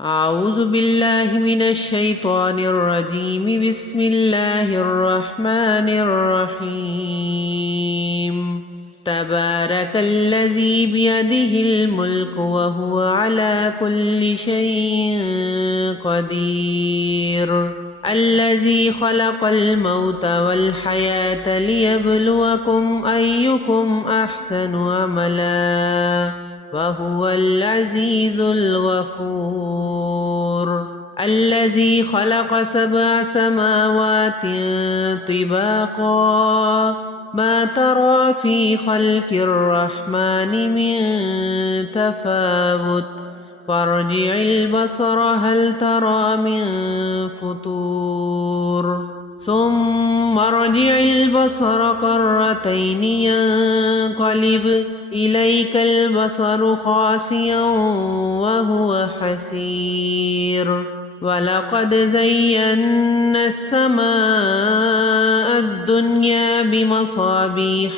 أعوذ بالله من الشيطان الرجيم. بسم الله الرحمن الرحيم. تبارك الذي بيده الملك وهو على كل شيء قدير. الذي خلق الموت والحياة ليبلوكم أيكم أحسن عملا وهو العزيز الغفور. الذي خلق 7 سماوات طباقا ما ترى في خلق الرحمن من تفاوت فارجع البصر هل ترى من فطور ثم ارجع البصر كرتين ينقلب إليك البصر خاسئا وهو حسير. ولقد زينا السماء الدنيا بمصابيح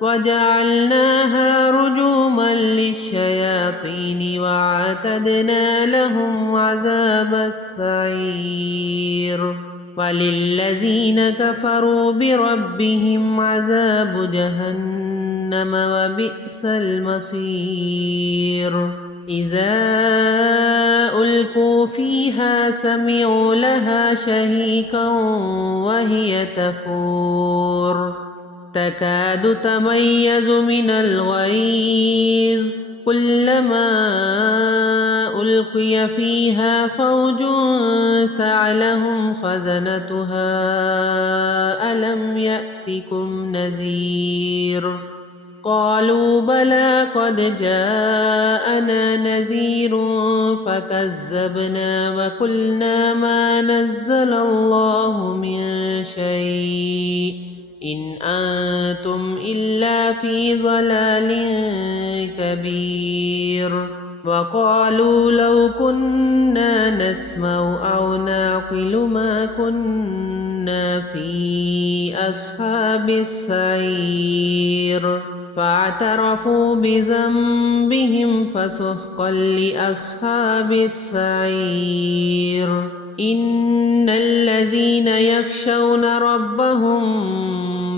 وجعلناها رجوما للشياطين وأعتدنا لهم عذاب السعير. وللذين كفروا بربهم عذاب جهنم وبئس المصير. إذا ألقوا فيها سمعوا لها شهيقا وهي تفور تكاد تميز من الغيظ كلما ألقي فيها فوج سألهم خزنتها ألم يأتكم نذير قالوا بلى قد جاءنا نذير فكذبنا وقلنا ما نزل الله من شيء إن أنتم إلا في ضلال كبير. وقالوا لو كنا نسمع أو نعقل ما كنا في أصحاب السعير فاعترفوا بذنبهم فسحقا لأصحاب السعير. إن الذين يخشون ربهم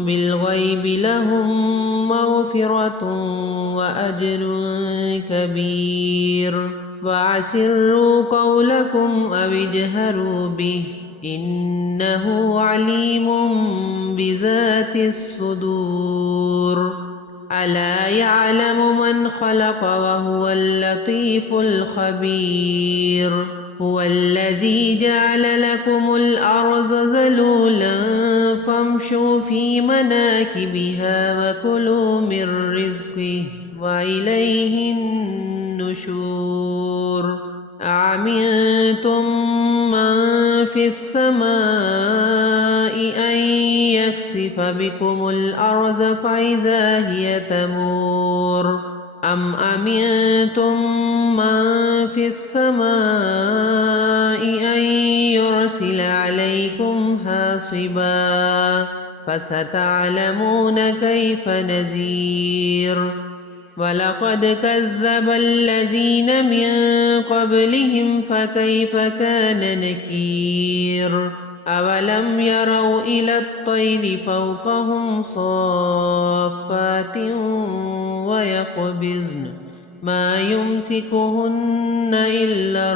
بالغيب لهم مغفرة وأجر كبير. وأسروا قولكم أو اجهروا به إنه عليم بذات الصدور. ألا يعلم من خلق وهو اللطيف الخبير. هو الذي جعل لكم الأرض ذلولا فامشوا في مناكبها وكلوا من رزقه وإليه النشور. أأمنتم من في السماء أن يخسف بكم الأرض فإذا هي تمور أم أمنتم من في السماء أن يرسل عليكم حاصبا فستعلمون كيف نذير. ولقد كذب الذين من قبلهم فكيف كان نكير. أولم يروا إلى الطير فوقهم صافات ويقبضن ما يمسكهن إلا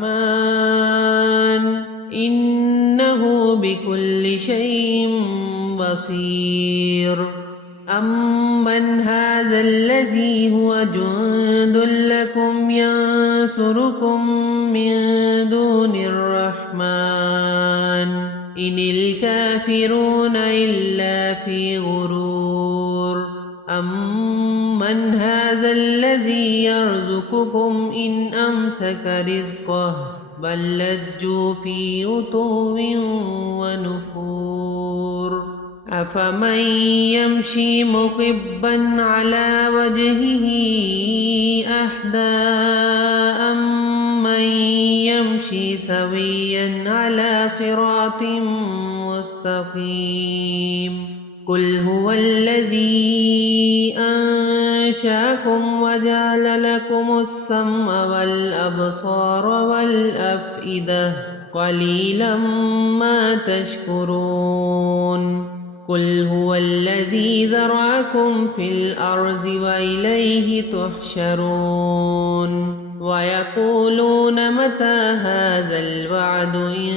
الرحمن إنه بكل شيء بصير. أمن هذا الذي هو جند لكم ينصركم من دون الرحمن إن الكافرون إلا في غرور. أمن هذا الذي يرزقكم إن أمسك رزقه بل لجوا في عتو ونفور. أفمن يمشي مكبا على وجهه أهدى أمن يمشي سويا على صراط مستقيم. قل هو الذي أنشأكم وجعل لكم السمع والأبصار والأفئدة قليلا ما تشكرون قل هو الذي ذرأكم في الأرض وإليه تحشرون ويقولون متى هذا الوعد إن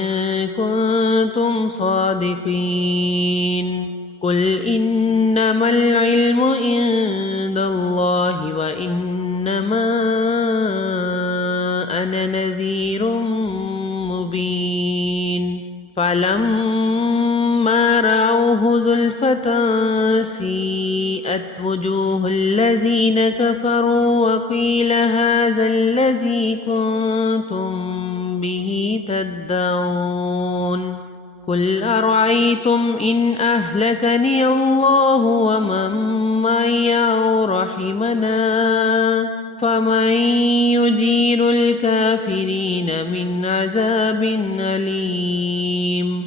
كنتم صادقين قل إنما العلم عند الله وإنما أنا نذير مبين فلما رأوه زلفة سيئت وجوه الذين كفروا وقيل هذا الذي كنتم به تدعون قل أرأيتم إن أهلكني الله ومن معي أو رحمنا فمن يجير الكافرين من عذاب أليم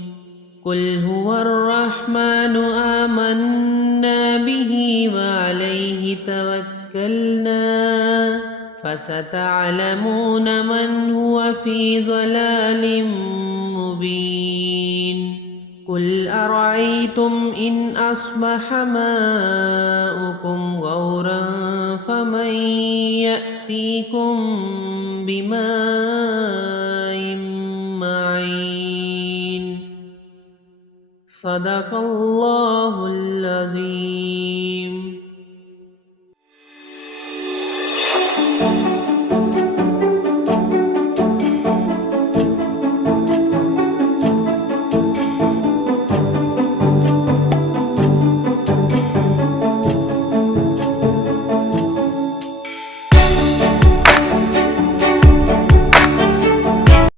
قل هو الرحمن آمنا به وعليه توكلنا فستعلمون من هو في ضلال مبين قل أرأيتم إن أصبح ماؤكم غورا فمن يأتيكم بماء معين صدق الله العظيم.